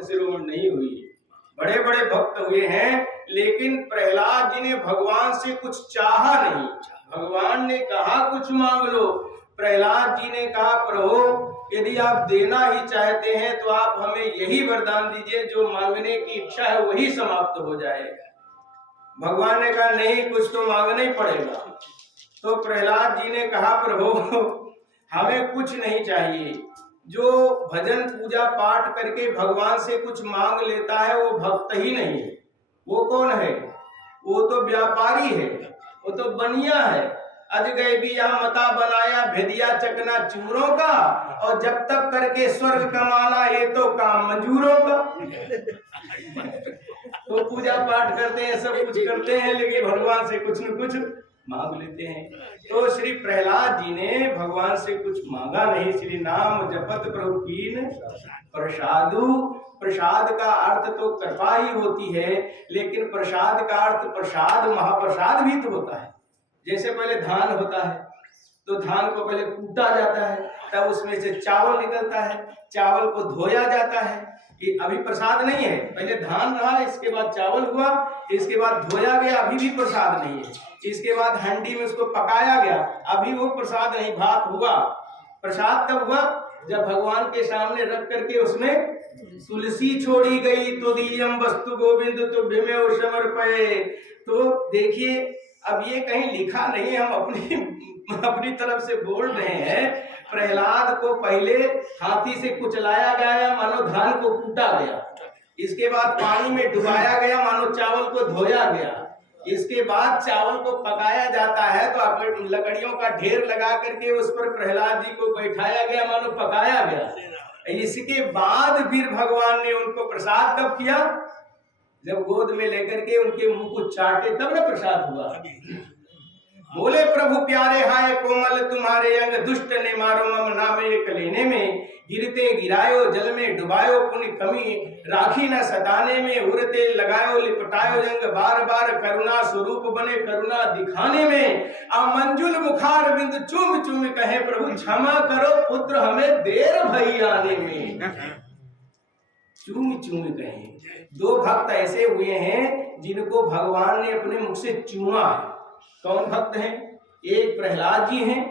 भक्त शिरोमणि नहीं हुई। बड़े बड़े भक्त हुए हैं, लेकिन प्रहलाद जी ने भगवान से कुछ चाहा नहीं। भगवान ने कहा कुछ मांग लो, प्रहलाद जी ने कहा प्रभु यदि आप देना ही चाहते हैं तो आप हमें यही वरदान दीजिए, जो मांगने की इच्छा है वही समाप्त हो जाएगा। भगवान ने कहा नहीं, कुछ तो मांगना ही पड़ेगा। तो प्रहलाद जी ने कहा प्रभु हमें कुछ नहीं चाहिए। जो भजन पूजा पाठ करके भगवान से कुछ मांग लेता है वो भक्त ही नहीं है। वो कौन है? वो तो व्यापारी है, वो तो बनिया है। अज गए भी यहाँ मता बनाया भेदिया चकना चूरों का, और जब तक करके स्वर्ग कमाना ये तो काम मजूरों का। तो पूजा पाठ करते हैं, सब कुछ करते हैं, लेकिन भगवान से कुछ न कुछ मांग लेते हैं। तो श्री प्रहलाद जी ने भगवान से कुछ मांगा नहीं। श्री नाम जपत प्रभु कीन प्रसादु। प्रसाद का अर्थ तो कृपा ही होती है, लेकिन प्रसाद का अर्थ प्रसाद महाप्रसाद भी तो होता है। जैसे पहले धान होता है तो धान को पहले कूटा जाता है, तब उसमें से चावल निकलता है, चावल को धोया जाता है। ये अभी प्रसाद नहीं है, पहले धान रहा, इसके बाद चावल हुआ, इसके बाद धोया गया, अभी भी प्रसाद नहीं है। इसके बाद हंडी में उसको पकाया गया, अभी वो प्रसाद नहीं, भात हुआ। प्रसाद कब हुआ? जब भगवान के सामने रख करके उसमें तुलसी छोड़ी गई, तो दियम वस्तु गोविंद तुभ्यमेव समर्पये। तो देखिए अब ये कहीं लिखा नहीं, हम अपनी तरफ से बोल रहे हैं। प्रहलाद को पहले हाथी से कुचलाया गया, मानो धान को कूटा गया। इसके बाद पानी में डुबाया गया, मानो चावल को धोया गया। इसके बाद चावल को पकाया जाता है, तो लकड़ियों का ढेर लगा करके उस पर प्रहलाद जी को बैठाया गया, मानो पकाया गया। इसके बाद फिर भगवान ने उनको प्रसाद कब किया? जब गोद में लेकर के उनके मुंह को चाटे, तब ना प्रसाद हुआ। बोले प्रभु प्यारे हाय कोमल तुम्हारे अंग, दुष्ट ने मारो मम नाम एक लेने में। गिरते गिरायो जल में डुबायो पुण्य कमी, राखी न सताने में। उड़ते लगायो लिपटायो जंग, बार बार करुणा स्वरूप बने करुणा दिखाने में। आ मंजुल मुखार बिंद चुम चुम कहे प्रभु, क्षमा करो पुत्र हमें देर भई आने में। चूम चूम कहे। दो भक्त ऐसे हुए हैं जिनको भगवान ने अपने मुख से चूमा है। कौन भक्त हैं? एक प्रहलाद जी हैं,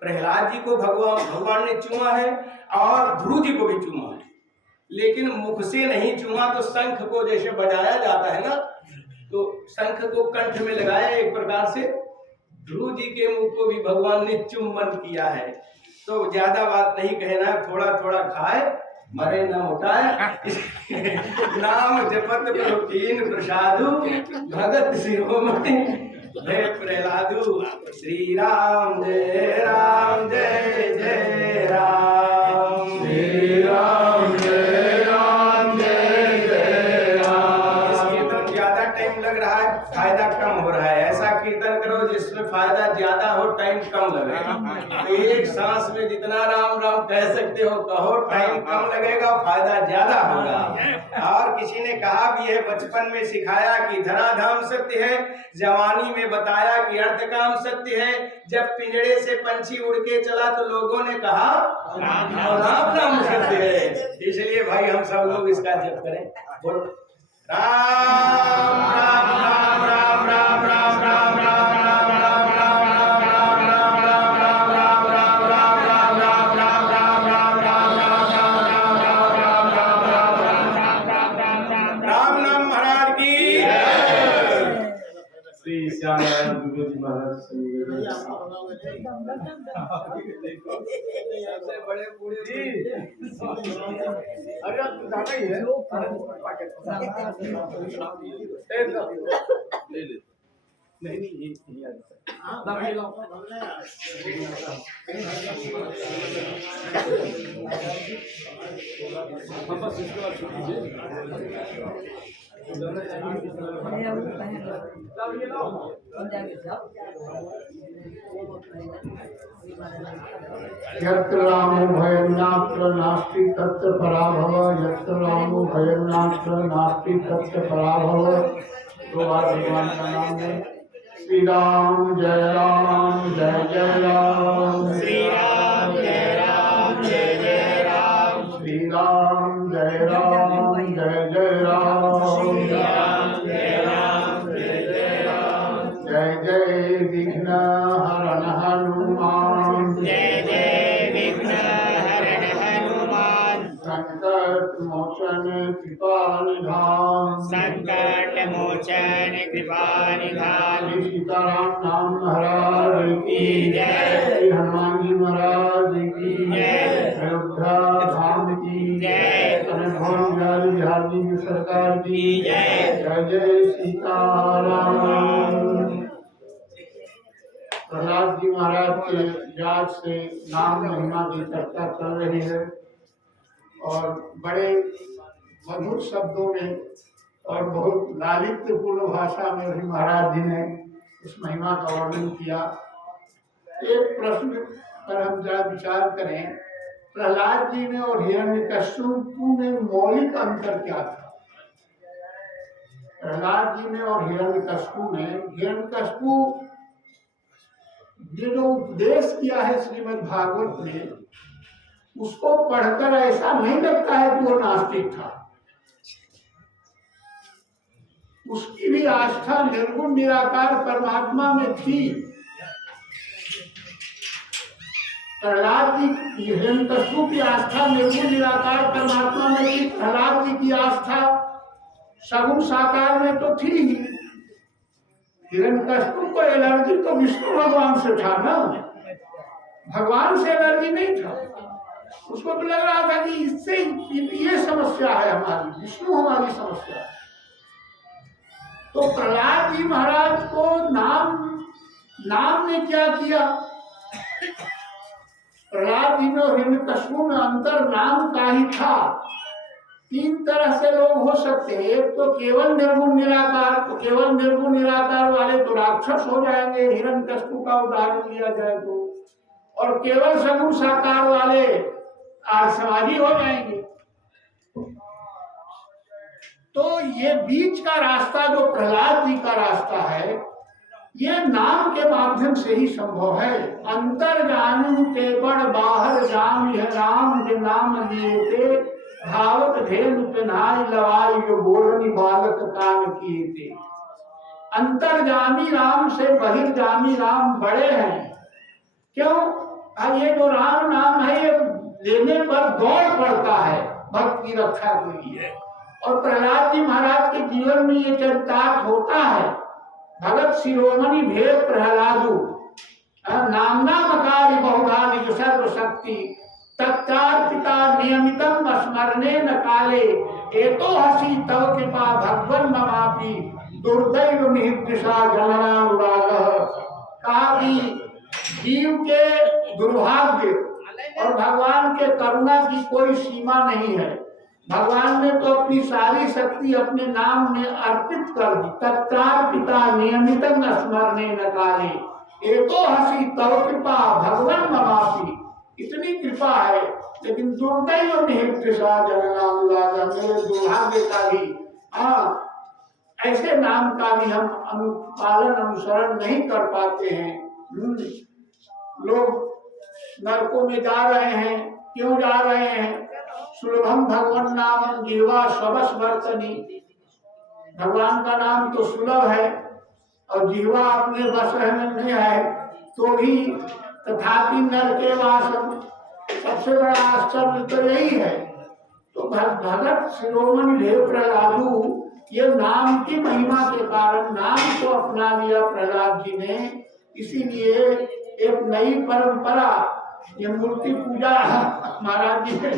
प्रहलाद जी को भगवान ने चूमा है, और ध्रुव जी को भी चूमा है, लेकिन मुख से नहीं चूमा। तो शंख को जैसे बजाया जाता है ना, तो शंख को कंठ में लगाया एक प्रकार से, ध्रुव जी के मुख को भी भगवान ने चुम्बन किया है। तो ज्यादा बात नहीं कहना, थोड़ा थोड़ा खाए मरे न मोटाए। नाम जपत प्रभु कीन प्रसादु, भगत शिरोमणि जय प्रहलादु। श्री राम जय राम जय जय राम, श्री राम जय राम जय जय राम। इस कीर्तन ज्यादा टाइम लग रहा है, फायदा कम हो रहा है। ऐसा कीर्तन करो जिसमें फायदा ज्यादा हो, टाइम कम लगे। तो एक सांस में जितना राम राम कह सकते हो कहो, टाइम कम लगेगा, फायदा ज्यादा होगा। और किसी ने कहा भी है, बचपन में सिखाया कि धराधाम सत्य है, जवानी में बताया कि अर्थ काम सत्य है। जब पिंजड़े से पंछी उड़ के चला तो लोगों ने कहा राम नाम सत्य है। इसलिए भाई हम सब लोग इसका जप करें, बोलो राम राम राम राम राम राम राम सबसे बड़े बूढ़े जी अरे ज्यादा ही है, ले ले नहीं नहीं आता भाई लो बस इसको छोड़ दीजिए। यत्र रामो भयन्नात्र नास्ति तत्र पराभव, यत्र रामो भयन्नात्र नास्ति तत्र पराभव। तो आज भगवान का नाम है श्री राम जय राम जय जय राम, श्री राम जय राम जय जय राम, श्री राम जय राम मोचन कृपा निधान संकट मोचन कृपा निधान। श्री सीताराम नाम महाराज की जय। श्री हनुमान जी महाराज की जय। अयोध्या धाम की जय। भगवान बिहार जी की सरकार की जय। जय जय सीताराम। प्रहलाद जी महाराज के याद से नाम महिमा की चर्चा चल रही है और बड़े मधुर शब्दों में और बहुत लालित्यपूर्ण भाषा में भी महाराज जी ने उस महिमा का वर्णन किया। एक प्रश्न पर हम जरा विचार करें, प्रहलाद जी में और हिरण्यकश्यप में मौलिक अंतर क्या था? प्रहलाद जी में और हिरण्यकश्यप में, हिरण्यकश्यप ये जो उपदेश किया है श्रीमद् भागवत में, उसको पढ़कर ऐसा नहीं लगता है कि वो नास्तिक था। उसकी भी आस्था निर्गुण निराकार परमात्मा में थी। प्रहलाद जी, हिरण्यकश्यप की आस्था निर्गुण निराकार परमात्मा में थी, प्रहलाद जी की आस्था सगुण साकार में तो थी ही। हिरण्यकश्यप को एलर्जी तो विष्णु भगवान से था ना, भगवान से एलर्जी नहीं था। उसको तो लग रहा था कि इससे ये समस्या है हमारी, विष्णु हमारी समस्या है। तो प्रहलाद जी महाराज को नाम ने क्या किया? प्रहलाद जी में और हिरण्यकश्यप में अंतर नाम का ही था। तीन तरह से लोग हो सकते हैं। एक तो केवल निर्गुण निराकार, तो केवल निर्गुण निराकार वाले तो राक्षस हो जाएंगे, हिरण्यकश्यप का उदाहरण लिया जाए तो, और केवल सगुण साकार वाले आर्यवादी हो जाएंगे। तो ये बीच का रास्ता जो प्रहलाद जी का रास्ता है, ये नाम के माध्यम से ही संभव है। अंतर जानू के बड़ बाहर जान है राम के नाम लिए थे, धावत धेनु पिन्हाई लवाई जो बोलनी बालक कान किए थे। अंतर्जामी राम से बहिर्जामी राम बड़े हैं। क्यों? ये जो राम नाम है ये लेने पर दौड़ पड़ता है भक्त की रक्षा के लिए, और प्रहलाद जी महाराज के जीवन में ये चरितार्थ होता है। भगत शिरोमणि भेद प्रहलादु नामना मकारी बहुधा निज सर्व शक्ति, तत्कार्पिता नियमितम स्मरणे न काले, एतो हसी तव कृपा भगवन ममापि, दुर्दैव निहितृषा जननानुरागः। कहा कि जीव के दुर्भाग्य और भगवान के करुणा की कोई सीमा नहीं है। भगवान ने तो अपनी सारी शक्ति अपने नाम में अर्पित कर दी। तत्कार्पिता नियमितम स्मरणे न काले, एतो हसी तव कृपा भगवन ममापि। इतनी कृपा है, लेकिन दुर्दैव निहितृषा जननानुरागः, मेरे दुर्भाग्य का भी ऐसे नाम का भी हम अनुपालन अनुसरण नहीं कर पाते हैं। लोग नरकों में जा रहे हैं। क्यों जा रहे हैं? सुलभम भगवान नाम जीवा सबस वर्तनी। भगवान का नाम तो सुलभ है और जीवा अपने बस में नहीं है, तो भी तथापि नर के वासम। सबसे बड़ा आश्चर्य तो यही है। तो भगत शिरोमणि भेद प्रहलादु, ये नाम की महिमा के कारण नाम को अपना लिया प्रहलाद जी ने। इसीलिए एक नई परंपरा, ये मूर्ति पूजा, महाराज जी ने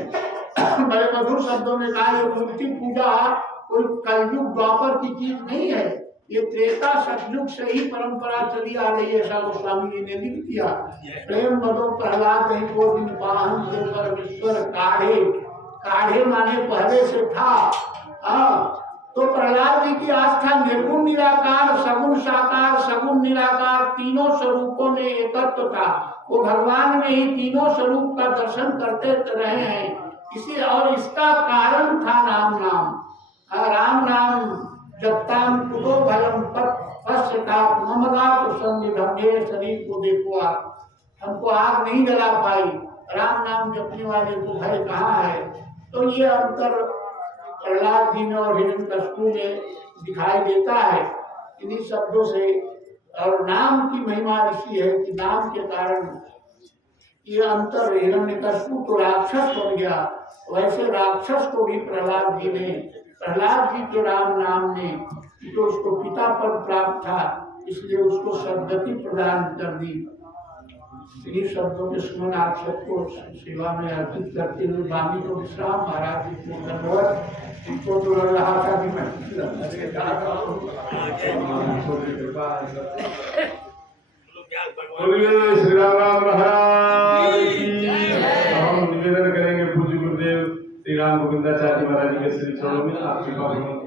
बड़े मधुर शब्दों में कहा, ये मूर्ति पूजा कोई कलयुग द्वापर की चीज नहीं है, ये त्रेता सतयुग से ही परंपरा चली आ रही है। ऐसा गोस्वामी जी ने लिख दिया। प्रेम मदो प्रहलाद को दिन पाहन से परमेश्वर काढ़े, काढ़े माने पहले से था। तो प्रहलाद जी की आस्था निर्गुण निराकार, सगुण साकार, सगुण निराकार तीनों स्वरूपों में एकत्व था। वो भगवान में ही तीनों स्वरूप का दर्शन करते रहे हैं। इसी और इसका कारण था राम नाम जपताम कुतो भयम पश्चाताप ममदाप सन्निधम। मेरे शरीर को देखो आप, हमको आग नहीं जला पाई, राम नाम जपने वाले को भय कहाँ है? तो ये अंतर प्रहलाद जी में और हिरण्यकश्यप में दिखाई देता है इन्हीं शब्दों से। और नाम की महिमा इसी है कि नाम के कारण ये अंतर हिरण्यकशिपु तो राक्षस बन गया, वैसे राक्षस को भी प्रहलाद जी ने, प्रहलाद जी के राम नाम ने जो उसको पिता पद प्राप्त था, इसलिए उसको सदगति प्रदान कर दी। इन्हीं शब्दों के सुमन आप सबको सेवा में अर्पित करते हुए वाणी को विश्राम। महाराज जी को धन्यवाद। इनको तो लग रहा था कि मैं श्री राम महाराज की। हम निवेदन करेंगे पूज्य गुरुदेव श्री राम गोविंदाचार्य महाराज जी के श्री चरणों में आप कृपा करें।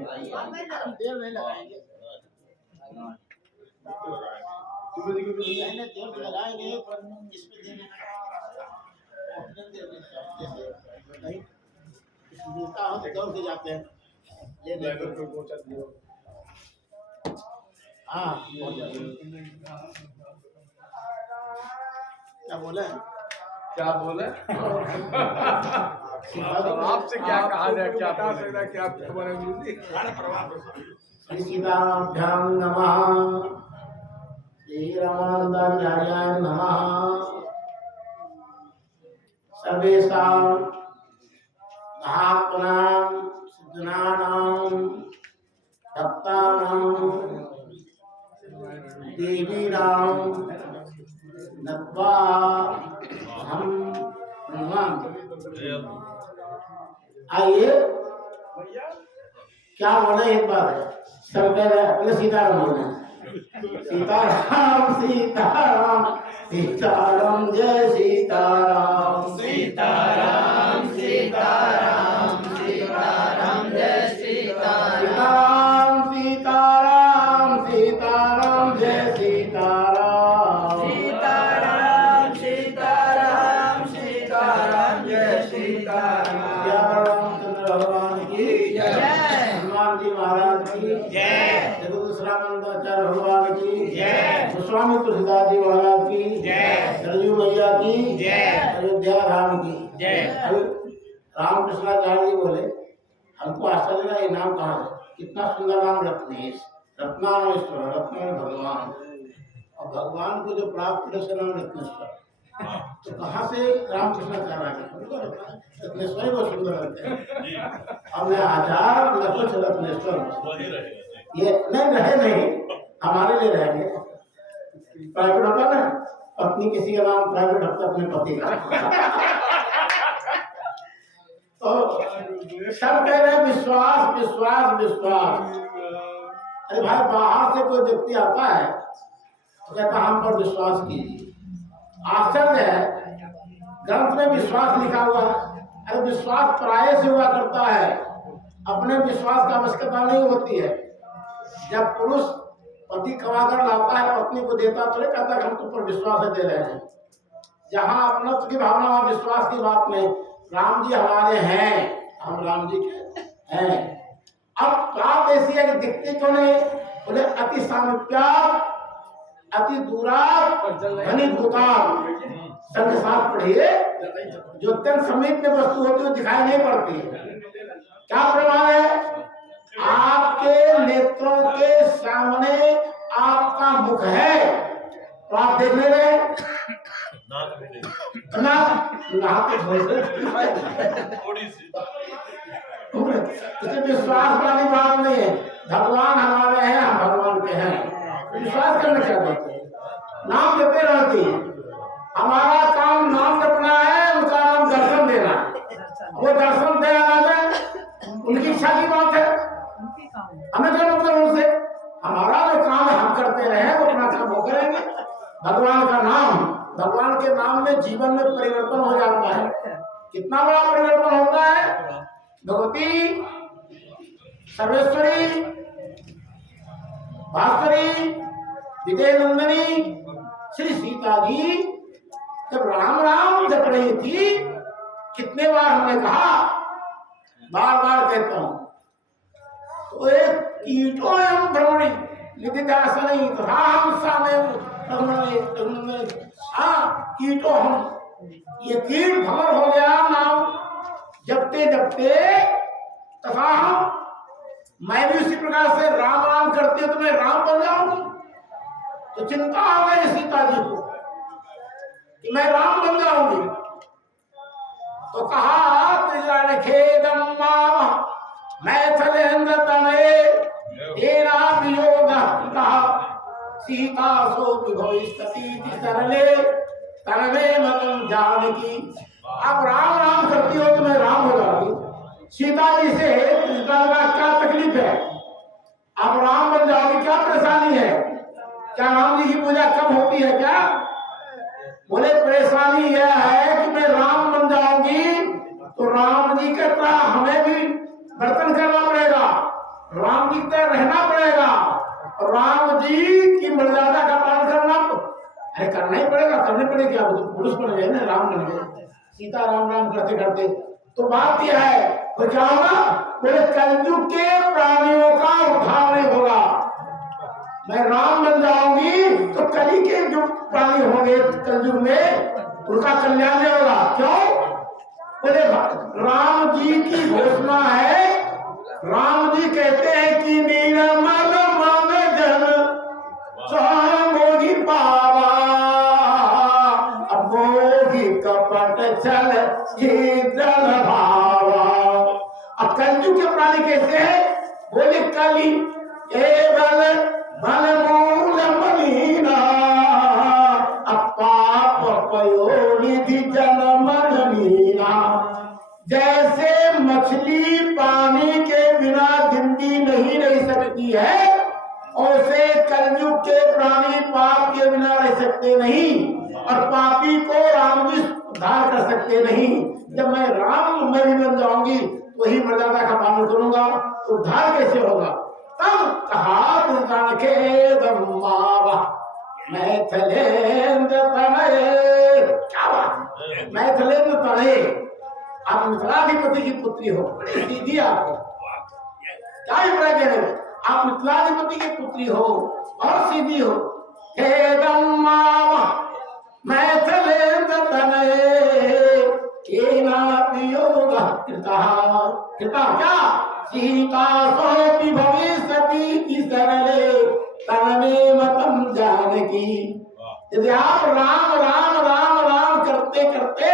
क्या बोला क्या बोले आपसे क्या कहा जाए, क्या बोल सकता है, क्या खबर है गुरु जी। श्री सीताभ्याम नमः, श्री रामानंदाचार्याय नमः। सर्वेषां महात्मनां सिद्धनानां भक्तानां देवीनां नत्वा हम आइए क्या बोले एक बार सब कह रहे अपने सीताराम बोले सीताराम सीताराम सीताराम जय सीताराम सीताराम सीताराम सीताराम जय सीताराम सीताराम सीताराम जय सीताराम सीताराम सीताराम सीताराम जय सीताराम। जय रामचंद्र भगवान की जय, हनुमान जी महाराज की जय, जगदीश्वरानंदाचार्य भगवान की जय, गोस्वामी तुलसीदास जी महाराज की जय, सरयू मैया की जय, अयोध्या राम की जय। रामकृष्णाचार्य जी बोले हमको आश्चर्य लगा ये नाम कहाँ है, कितना सुंदर नाम रत्नेश, रत्नानेश्वर, रत्न भगवान, और भगवान को जो प्राप्त है उसका नाम रत्नेश्वर। तो कहाँ से रामकृष्णाचार्य आगे रत्नेश्वर को सुंदर लगते हैं, और मैं आचार न कुछ रत्नेश्वर ये नहीं रहे, नहीं हमारे लिए रहेंगे। प्राइवेट होता ना, पत्नी किसी का नाम प्राइवेट होता अपने पति का। तो सब कह रहे हैं विश्वास विश्वास विश्वास। अरे भाई बाहर से कोई व्यक्ति आता है तो कहता हम पर विश्वास कीजिए। आश्चर्य है ग्रंथ में विश्वास लिखा हुआ है। अरे विश्वास प्राय से हुआ करता है, अपने विश्वास का आवश्यकता नहीं होती है। जब पुरुष पति कमाकर लाता है पत्नी को देता तो नहीं कहता हम तुम पर विश्वास है दे रहे हैं। जहाँ अपनत्व की भावना वहाँ विश्वास की बात नहीं। राम जी हमारे हैं, हम राम जी के हैं। अब बात ऐसी है कि दिखती क्यों नहीं, बोले अति सामीप्या अति दूरा घनीभूता। संग साथ पढ़िए, जो अत्यंत समीप में वस्तु होती है दिखाई नहीं पड़ती। क्या प्रमाण है, आपके नेत्रों के सामने आपका मुख है तो आप देख ले रहे इसे विश्वास वाली बात नहीं है। भगवान हमारे हैं, हम भगवान के हैं, विश्वास करने क्या कहते हैं, नाम देते रहती है। हमारा काम नाम जपना है, उनका नाम दर्शन देना है। वो दर्शन दे ना दे उनकी इच्छा की बात है, हमें क्या मतलब उनसे। हमारा जो काम है हम करते रहे, वो अपना काम वो करेंगे। भगवान का नाम, भगवान के नाम में जीवन में परिवर्तन हो जाता है। कितना बड़ा परिवर्तन होता है। भगवती सर्वेश्वरी भास्वरी विजय नंदनी श्री सीता जी जब राम राम जप रही थी, कितने बार हमने कहा, बार बार कहता हूं, तो एक कीटो एवं भ्रमणी निधिदासनी तथा हम सामने कीटो हम, ये कीट भ्रमण हो गया नाम जपते जपते तथा हम, मैं भी उसी प्रकार से राम राम करती हूँ तो मैं राम बन जाऊंगी। तो चिंता हो गई सीता जी को कि मैं राम बन जाऊंगी। तो कहा त्रिजन खेदम माम मैथिलेन्द्र तनये तेरा वियोग कहा सीता सो विभविष्यति सरले तनवे मतम जानकी। आप राम राम करती हो तो मैं राम हो जाऊंगी। सीता जी से कृष्ण का क्या तकलीफ है? आप राम बन जाओगे, क्या परेशानी है? क्या राम जी की पूजा कब होती है क्या? बोले परेशानी यह है कि मैं राम बन जाऊंगी तो राम जी के तरह हमें भी बर्तन करना पड़ेगा, राम जी की तरह रहना पड़ेगा, राम जी की मर्यादा का पालन करना अरे करना ही पड़ेगा, करने पड़ेगा। क्या पुरुष बन गए ना, राम बन गए, सीता राम राम करते करते। तो बात यह है तो क्या होगा? बोले कलयुग के प्राणियों का उद्धार नहीं होगा। मैं राम बन जाऊंगी तो कली के जो प्राणी होंगे कलयुग में उनका कल्याण नहीं होगा। क्यों? बोले राम जी की घोषणा है, राम जी कहते हैं कि निर्मल मन जन मोहि पावा अब मोहि कपट छल जल भावा। अब कलयुग के प्राणी कैसे है? बोले कली केवल बल मूल मलिना अब पाप पयोनिधि जल मन मीना। जैसे मछली पानी के बिना जिंदगी नहीं रह सकती है, ऐसे कलयुग के प्राणी पाप के बिना रह सकते नहीं, और पापी को राम जी उद्धार कर सकते नहीं। जब मैं राम मैं भी बन जाऊंगी तो ही मर्यादा का पालन करूंगा, उद्धार कैसे होगा? तब कहा त्रिजन खेदम माम मैथिलेन्द्र तनये। क्या बात है, मैथिलेन्द्र तनये। आप मिथिलाधिपति की पुत्री हो, बड़ी सीधी आपको, क्या ही बड़ा कह रहे हो? आप मिथिलाधिपति की पुत्री हो और सीधी हो। खेदम माम मैथिलेन्द्र तनये केना वियोग कृता क्या सीता सोपि भविष्यति सरले तनवे मतम जानकी। यदि आप राम राम राम राम करते करते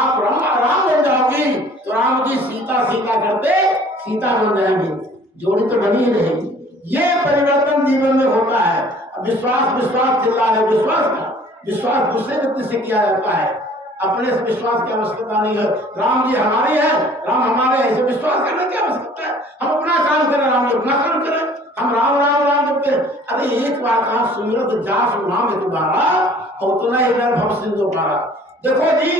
आप राम बन जाओगी तो राम जी सीता सीता करते सीता बन जाएंगे, जोड़ी तो बनी ही रहेगी। ये परिवर्तन जीवन में होता है। अब विश्वास विश्वास चिल्ला है, विश्वास का विश्वास दूसरे व्यक्ति से किया जाता है, अपने से विश्वास की आवश्यकता नहीं है। राम जी हमारे हैं, राम हमारे हैं, इसे विश्वास करने की आवश्यकता है। हम अपना काम करें, राम जी अपना काम करें, हम राम राम राम करते हैं। अरे एक बार कहा सुमिरत जास नाम दोबारा और उतना ही भव सिंधु पारा। देखो जी,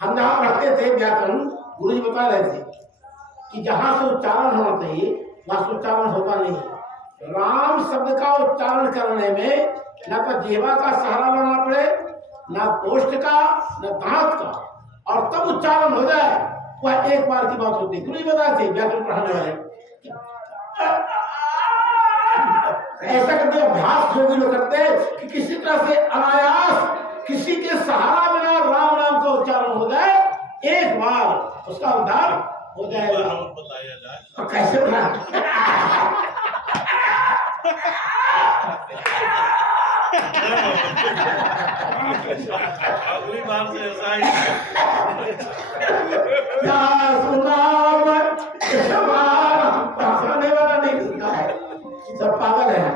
हम जहाँ पढ़ते थे व्याकरण, गुरु जी बता रहे थे कि जहाँ से उच्चारण होना चाहिए वहां से उच्चारण होता नहीं है। राम शब्द का उच्चारण करने में न तो जीवा का सहारा लेना पड़े, न पोष्ट का, न दांत का, और तब उच्चारण हो जाए, वह एक बार की बात होती है। गुरु जी बताए थे व्याकरण पढ़ाने वाले, ऐसा करके अभ्यास योगी लोग करते हैं कि किसी तरह से अनायास किसी के सहारा बिना राम नाम का उच्चारण हो जाए, एक बार उसका उद्धार हो जाएगा। और कैसे अगली बार से ऐसा ही हंसने वाला नहीं सुनता है, सब पागल है।